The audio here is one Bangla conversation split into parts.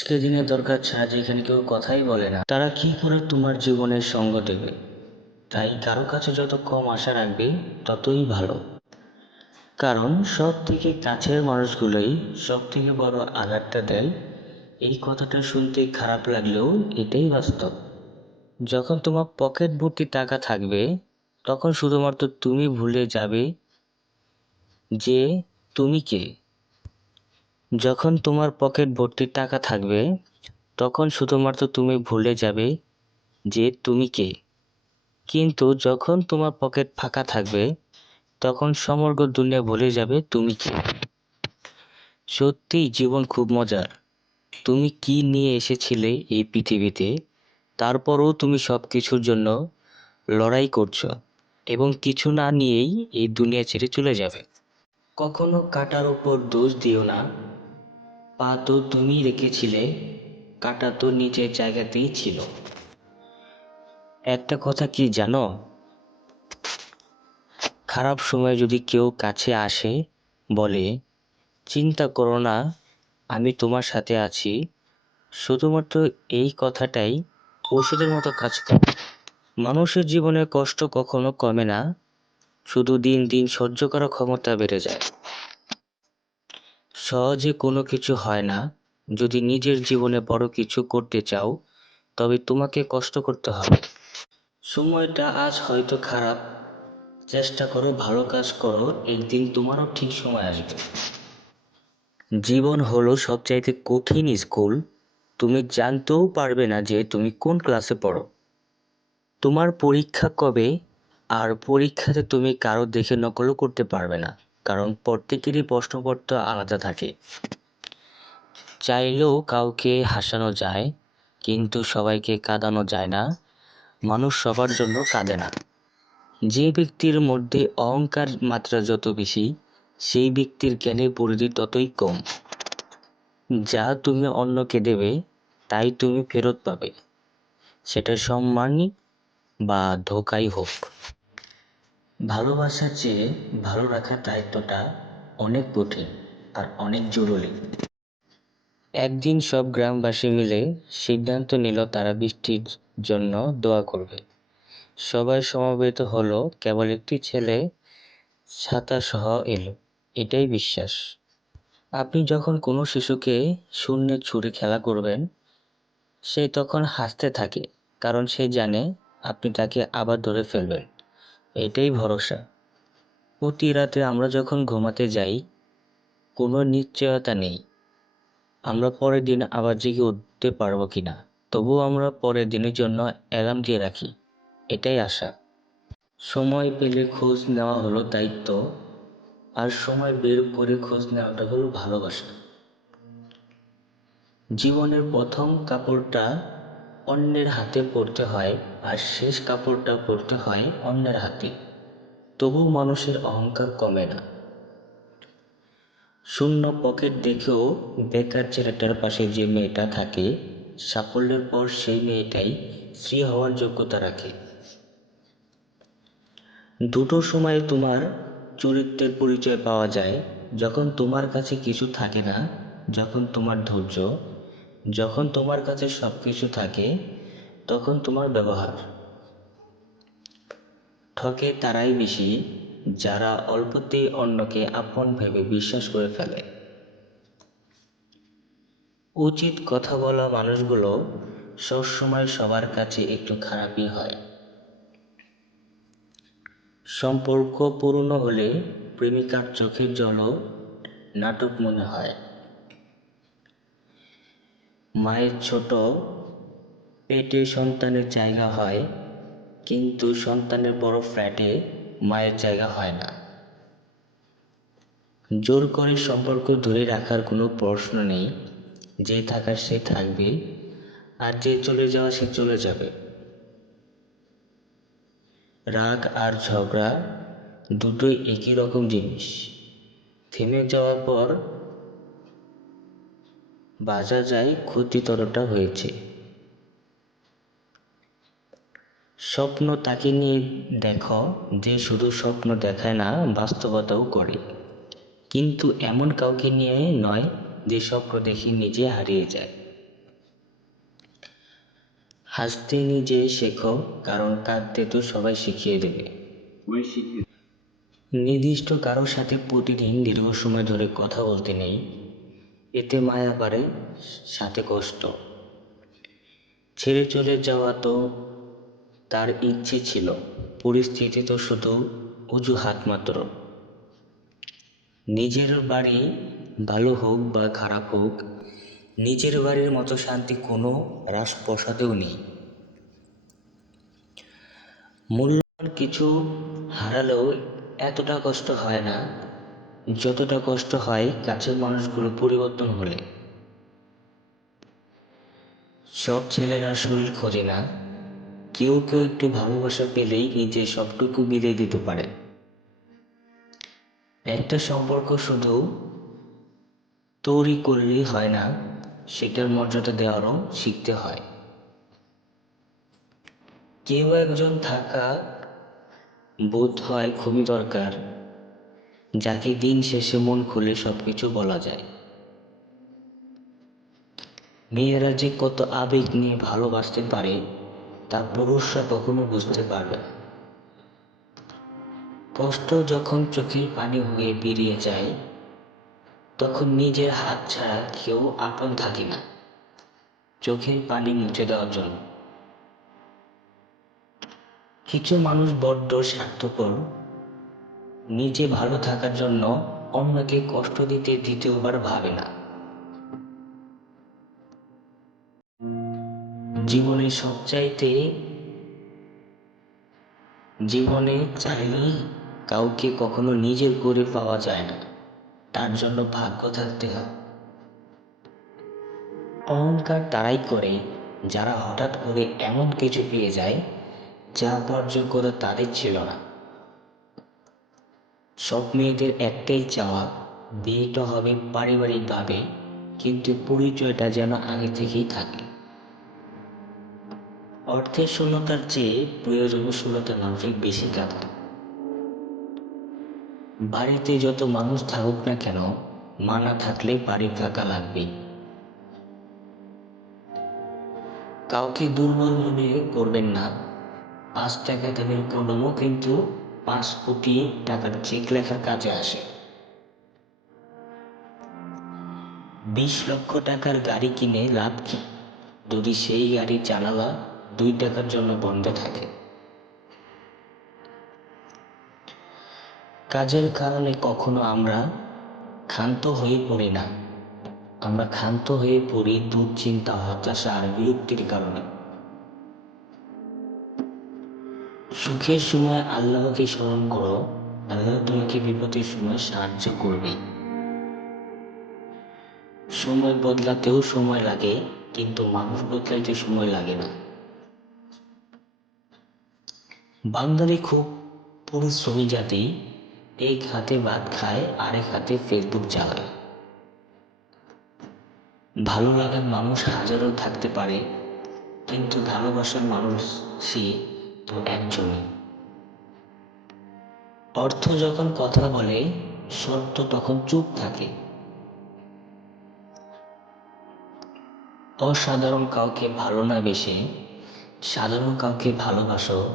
আজকের দিনে দরকার ছাড়া যেখানে কেউ কথাই বলে না। তারা কি করে তোমার জীবনের সঙ্গ দেবে? তাই কারও কাছে যত কম আশা রাখবে, ততই ভালো। কারণ সব থেকে কাছের মানুষগুলোই সব থেকে বড় আঘাতটা দেয়। এই কথাটা শুনতে খারাপ লাগলেও এটাই বাস্তব। যখন তোমার পকেট ভর্তি টাকা থাকবে, তখন শুধুমাত্র তুমি ভুলে যাবে যে তুমি কে। যখন তোমার পকেট ভর্তি টাকা থাকবে, তখন শুধুমাত্র তুমি ভুলে যাবে যে তুমি কে। কিন্তু যখন তোমার পকেট ফাঁকা থাকবে, তখন সমগ্র দুনিয়া ভুলে যাবে তুমি কে। সত্যিই জীবন খুব মজার। তুমি কি নিয়ে এসেছিলে এই পৃথিবীতে, তারপরও তুমি সব কিছুর জন্য লড়াই করছ এবং কিছু না নিয়েই এই দুনিয়া ছেড়ে চলে যাবে। কখনো কাটার উপর দোষ দিও না। পা তো তুমি রেখেছিলে, কাটা তো নিজের জায়গাতেই ছিল। একটা কথা কি জানো? খারাপ সময় যদি কেউ কাছে আসে, বলে, চিন্তা করো না, আমি তোমার সাথে আছি। শুধুমাত্র এই কথাটাই ওষুধের মতো কাজ করে। মানুষের জীবনে কষ্ট কখনো কমে না, শুধু দিন দিন সহ্য করার ক্ষমতা বেড়ে যায়। সহজে কোনো কিছু হয় না। যদি নিজের জীবনে বড় কিছু করতে চাও, তবে তোমাকে কষ্ট করতে হবে। সময়টা আজ হয়তো খারাপ। চেষ্টা করো, ভালো কাজ করো, একদিন তোমারও ঠিক সময় আসবে। জীবন হলো সবচাইতে কঠিন স্কুল। তুমি জানতেও পারবে না যে তুমি কোন ক্লাসে পড়ো। তোমার পরীক্ষা কবে? আর পরীক্ষাতে তুমি কারও দেখে নকলও করতে পারবে না। কারণ প্রত্যেকেরই প্রশ্নপত্র আলাদা থাকে। চাইলেও কাউকে হাসানো যায়, কিন্তু সবাইকে কাঁদানো যায় না। মানুষ সবার জন্য কাঁদে না। যে ব্যক্তির মধ্যে অহংকার মাত্রা যত বেশি, সেই ব্যক্তির জ্ঞানের পরিধি ততই কম। যা তুমি অন্যকে দেবে, তাই তুমি ফেরত পাবে। সেটা সম্মানই বা ধোকাই হোক। ভালোবাসার চেয়ে ভালো রাখার দায়িত্বটা অনেক কঠিন আর অনেক জরুরি। একদিন সব গ্রামবাসী মিলে সিদ্ধান্ত নিল তারা বৃষ্টির জন্য দোয়া করবে। সবাই সমবেত হলো, কেবল একটি ছেলে ছাতা সহ এলো, এটাই বিশ্বাস। আপনি যখন কোনো শিশুকে শূন্যে ছুঁড়ে খেলা করবেন, সে তখন হাসতে থাকে, কারণ সে জানে আপনি তাকে আবার ধরে ফেলবেন। এটাই ভরসা। প্রতি রাতে আমরা যখন ঘুমাতে যাই, কোনো নিশ্চয়তা নেই। আমরা পরের দিন আবার জেগে উঠতে পারব কি না তবুও আমরা পরের দিনের জন্য অ্যালার্ম দিয়ে রাখি। এটাই আশা। সময় পেলে খোঁজ নেওয়া হলো দায়িত্ব, আর সময় বের করে খোঁজ নেওয়াটা হলো ভালোবাসা। জীবনের প্রথম কাপড়টা অন্যের হাতে পড়তে হয় আর শেষ কাপড়টা পড়তে হয় অন্যের হাতে। তবু মানুষের অহংকার কমে না। শূন্য পকেট দেখেও বেকার ছেলেটার পাশে যে মেয়েটা থাকে, সাফল্যের পর সেই মেয়েটাই স্ত্রী হওয়ার যোগ্যতা রাখে। দুটো সময় তোমার চরিত্রের পরিচয় পাওয়া যায়, যখন তোমার কাছে কিছু থাকে না, যখন তোমার ধৈর্য যখন তোমার কাছে সব কিছু থাকে, তখন তোমার ব্যবহার। ঠকে তারাই বেশি, যারা অল্পতেই অন্যকে আপন ভেবে বিশ্বাস করে ফেলে। উচিত কথা বলা মানুষগুলো সবসময় সবার কাছে একটু খারাপই হয়। সম্পর্ক পূর্ণ হলে প্রেমিকার চোখের জলও নাটক মনে হয়। মায়ের ছোট পেটে সন্তানের জায়গা হয়, কিন্তু সন্তানের বড় ফ্ল্যাটে মায়ের জায়গা হয় না। জোর করে সম্পর্ক ধরে রাখার কোনো প্রশ্ন নেই, যে থাকার সে থাকবে, আর যে চলে যাওয়া সে চলে যাবে। রাগ আর ঝগড়া দুটোই একই রকম জিনিস। থেমে যাওয়ার পর বাজা যায় ক্ষতিতরটা হয়েছে। স্বপ্ন তাকে নিয়ে দেখো যে শুধু স্বপ্ন দেখায় না বাস্তবতাও করে। কিন্তু এমন কাউকে নিয়ে নয় যে স্বপ্ন দেখে নিজে হারিয়ে যায়। হাসতে নিজে শেখো কারণ কাঁদতে তো সবাই শিখিয়ে দেবে। নির্দিষ্ট কারোর সাথে প্রতিদিন দীর্ঘ সময় ধরে কথা বলতে নেই। এতে মায়া বাড়ে সাথে কষ্ট। ছেড়ে চলে যাওয়া তো তার ইচ্ছে ছিল, পরিস্থিতি তো শুধু অজুহাত মাত্র। নিজের বাড়ি ভালো হোক বা খারাপ হোক, নিজের বাড়ির মতো শান্তি কোনো রাজপ্রসাদেও নেই। মূল্যবান কিছু হারালেও এতটা কষ্ট হয় না যতটা কষ্ট হয় কাছের মানুষগুলো পরিবর্তন হলে। সব ছেলেরা শরীর খোঁজে না। কেউ কেউ একটু ভালোবাসা পেলেই নিজে সবটুকু বিলিয়ে দিতে পারে। একটা সম্পর্ক শুধু তৈরি করলেই হয় না, সেটার মর্যাদা দেওয়ারও শিখতে হয়। কেউ একজন থাকা বোধ হয় খুবই দরকার। যাকে দিন শেষে মন খুলে সব কিছু বলা যায়। মেয়েরা যে কত আবেগ নিয়ে ভালোবাসতে পারে, তা পুরুষরা কখনো বুঝতে পারবে কষ্ট যখন চোখের পানি হয়ে বেরিয়ে যায়, তখন নিজের হাত ছাড়া কেউ আপন থাকে না, চোখের পানি মুছে দেওয়ার জন্য। কিছু মানুষ বড্ড স্বার্থপর নিজে ভালো থাকার জন্য অন্যকে কষ্ট দিতে দ্বিতীয়বার ভাবে না। জীবনে সবচাইতে জীবনে চাইলেই কাউকে কখনো নিজের করে পাওয়া যায় না। তার জন্য ভাগ্য থাকতে হয়। অহংকার তারাই করে যারা হঠাৎ করে এমন কিছু পেয়ে যায়, যা পাওয়ার যোগ্যতা তাদের ছিল না। সব মেয়েদের একটাই চাওয়া, বিয়েটা হবে পারিবারিকভাবে কিন্তু পরিচয়টা যেন আগে থেকেই থাকে। অর্থের শূন্যতার চেয়ে প্রয়োজনীয় শূন্যতা মানুষের বেশি কাঁদে বাড়িতে যত মানুষ থাকুক না কেন, মানা থাকলে বাড়ি ফাঁকা লাগবেই। কাউকে দুর্বল মনে করবেন না। পাঁচ টাকা দামের কলমও কিন্তু পাঁচ কোটি টাকার চেক লেখার কাজে আসে। বিশ লক্ষ টাকার গাড়ি কিনে লাভ কি? যদি সেই গাড়ির জানালা দুই টাকার জন্য বন্ধ থাকে। কাজের কারণে কখনো আমরা ক্ষান্ত হয়ে পড়ি না। আমরা ক্ষান্ত হয়ে পড়ি দুশ্চিন্তা, হতাশা আর বিরক্তির কারণে। সুখের সময় আল্লাহকে স্মরণ করো। আল্লাহ তোমাকে বিপদের সময় সাহায্য করবে। সময় বদলাতেও সময় লাগে, কিন্তু মানুষ বদলাইতে সময় লাগে না। বাঙালি খুব পরিশ্রমী জাতি, এক হাতে ভাত খায়, আরেক হাতে ফেসবুক চালায়। ভালো লাগার মানুষ হাজারো থাকতে পারে, কিন্তু ভালোবাসার মানুষ সে তো একজনই। অর্থ যখন কথা বলে সত্য তখন চুপ থাকে। অসাধারণ কাউকে ভালো না বেশে, সাধারণ কাউকে ভালোবাসো,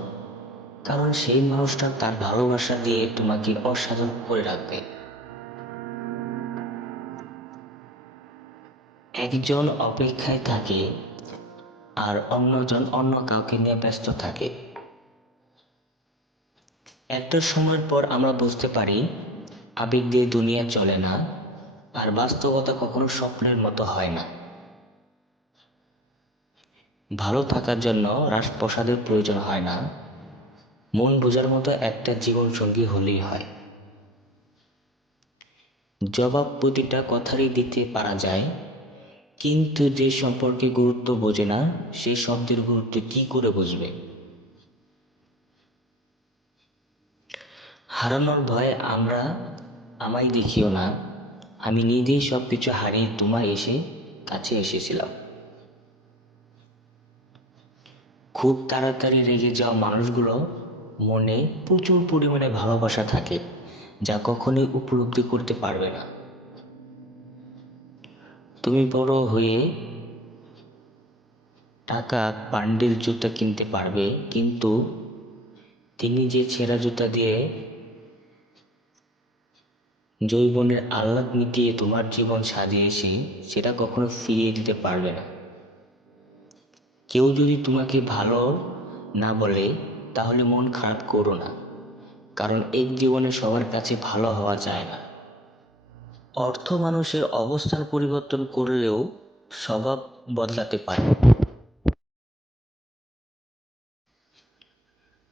কারণ সেই মানুষটা তার ভালোবাসা দিয়ে তোমাকে অসাধারণ করে রাখবে। একজন অপেক্ষায় থাকে আর অন্যজন অন্য কাউকে নিয়ে ব্যস্ত থাকে। একটা সময়ের পর আমরা বুঝতে পারি, আবেগ দিয়ে দুনিয়া চলে না, আর বাস্তবতা কখনো স্বপ্নের মতো হয় না। ভালো থাকার জন্য রাজপ্রসাদের প্রয়োজন হয় না, মন বোঝার মতো একটা জীবন সঙ্গী হলেই হয়। জবাব প্রতিটা কথারই দিতে পারা যায়, কিন্তু যে সম্পর্কে গুরুত্ব বোঝে না সেই শব্দের গুরুত্ব কি করে বুঝবে? হারানোর ভয়ে আমরা আমায় দেখিও না। আমি নিজেই সব কিছু হারিয়ে তোমায় এসে কাছে এসেছিলাম। খুব তাড়াতাড়ি রেগে যাওয়া মানুষগুলো মনে প্রচুর পরিমাণে ভালোবাসা থাকে, যা কখনোই উপলব্ধি করতে পারবে না। তুমি বড় হয়ে টাকা পান্ডের জুতা কিনতে পারবে, কিন্তু তিনি যে ছেঁড়া জুতা দিয়ে যৌবনের আহ্লাদ মিটিয়ে তোমার জীবন সাজিয়েছে সেটা কখনো ফিরিয়ে দিতে পারবে না। কেউ যদি তোমাকে ভালো না বলে, তাহলে মন খারাপ করো না, কারণ এক জীবনে সবার কাছে ভালো হওয়া যায় না। অর্থ মানুষের অবস্থার পরিবর্তন করলেও স্বভাব বদলাতে পারে।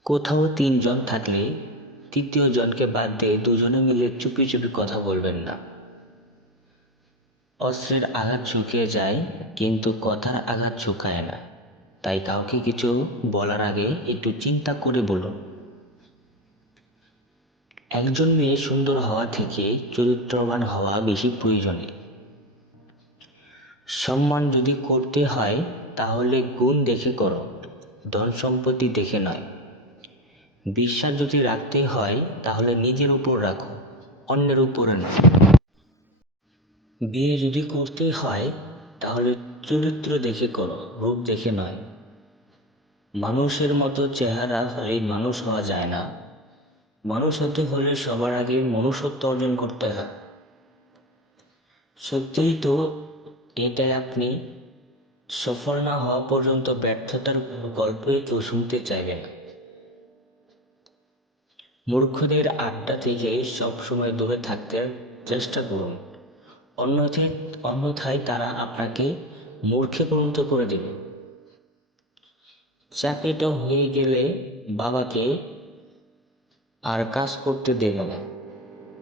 কোথাও তিনজন থাকলে তৃতীয় জনকে বাদ দিয়ে দুজনে মিলে চুপি চুপি কথা বলবেন না। অস্ত্রের আঘাত শুকিয়ে যায়, কিন্তু কথার আঘাত শুকায় না। তাই কাউকে কিছু বলার আগে একটু চিন্তা করে বলুন। একজন মেয়ে সুন্দর হওয়া থেকে চরিত্রবান হওয়া বেশি প্রয়োজনীয়। সম্মান যদি করতে হয়, তাহলে গুণ দেখে করো, ধন সম্পত্তি দেখে নয়। বিশ্বাস যদি রাখতেই হয়, তাহলে নিজের উপর রাখো, অন্যের উপরে নয় বিয়ে যদি করতেই হয়, তাহলে চরিত্র দেখে করো, রূপ দেখে নয়। মানুষের মতো চেহারা হলেই মানুষ হওয়া যায় না। মানুষ হতে হলে সবার আগে মনুষ্যত্ব অর্জন করতে হয়। সত্যিই তো এটাই আপনি সফল না হওয়া পর্যন্ত ব্যর্থতার গল্পই কেউ শুনতে চাইবে না। মূর্খদের আড্ডা থেকে সবসময় দূরে থাকতে চেষ্টা করুন। অন্যথায় অন্যথায় তারা আপনাকে মূর্খে পরিণত করে দেবে। চাকরিটা হয়ে গেলে বাবাকে আর কাজ করতে দেবে না।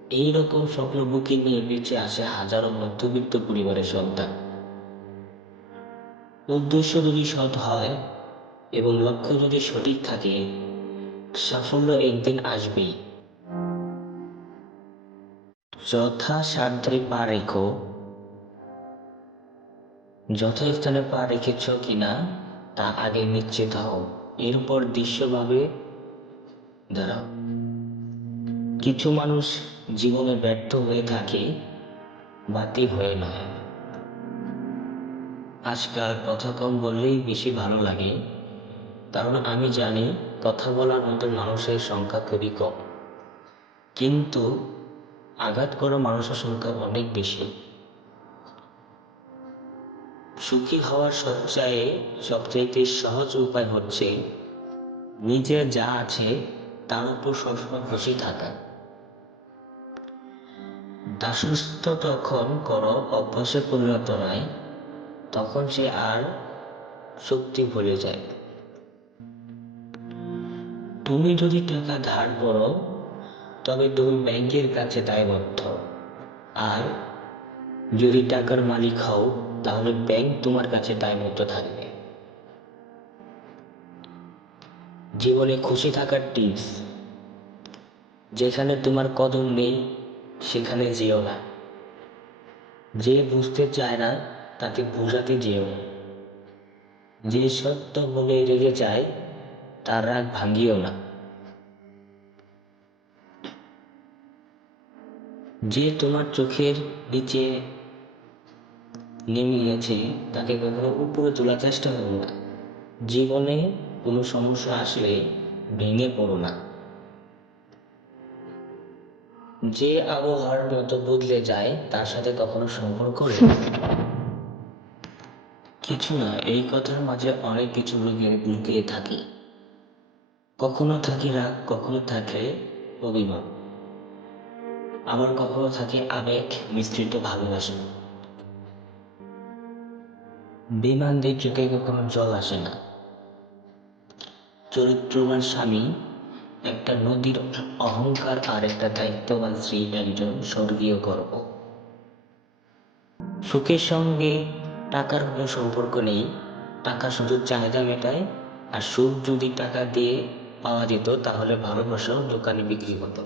এইরকম স্বপ্ন বুকে নিয়ে বেঁচে আসে হাজারো মধ্যবিত্ত পরিবারের সন্তান। উদ্দেশ্য যদি সৎ হয় এবং লক্ষ্য যদি সঠিক থাকে সাফল্য একদিন আসবেই। যথা সাধ্যে পা রেখো। যথাস্থানে পা রেখেছ কিনা, তা আগে নিশ্চিত হও। এরপর দৃশ্যভাবে দাঁড়াও। কিছু মানুষ জীবনে ব্যর্থ হয়ে থাকে, বাতি হয়ে নয়। আজকাল কথা কম বললেই বেশি ভালো লাগে। কারণ আমি জানি কথা বলার মতো মানুষের সংখ্যা খুবই কম। কিন্তু আঘাত করা মানুষের সংখ্যা অনেক বেশি। সুখী হওয়ার সবচেয়ে সবচাইতে সহজ উপায় হচ্ছে নিজের যা আছে তার উপর সবসময় খুশি থাকা। দাসস্থ তখন করো অভ্যাসে পরিণত নয়, তখন সে আর শক্তি ভুলে যায়। তুমি যদি টাকা ধার করো, তবে তুমি ব্যাংকের কাছে দায়বদ্ধ। আর যদি টাকার মালিক হও, তাহলে ব্যাংক তোমার কাছে দায়বদ্ধ থাকবে। জীবনে খুশি থাকার টিপস যেখানে তোমার কদর নেই, সেখানে যেও না। যে বুঝতে চায় না, তাকে বোঝাতে যেও। যে সত্য বলে রেগে যায় তার রাগ ভাঙিও না। যে তোমার চোখের নিচে নেমে গেছে, তাকে কখনো উপরে তোলার চেষ্টা করো না। জীবনে কোনো সমস্যা আসলে ভেঙে পড়ো না। যে আবহাওয়ার মতো বদলে যায়, তার সাথে কখনো সম্পর্ক কিছু না, এই কথার মাঝে অনেক কিছু লুকিয়ে লুকিয়ে থাকে। কখনো থাকে রাগ কখনো থাকে অভিমান। আবার কখনো থাকে আবেগ মিশ্রিত ভালোবাসা। বিমানদের চোখে কখনো জল আসে না। চরিত্রবান স্বামী, একটা নদীর অহংকার আর একটা দায়িত্ববান স্ত্রী একজন স্বর্গীয় গর্ব। সুখের সঙ্গে টাকার কোনো সম্পর্ক নেই, টাকা শুধু চাহিদা মেটায়, আর সুখ যদি টাকা দিয়ে পাওয়া যেত তাহলে ভালোবাসাও দোকানে বিক্রি হতো।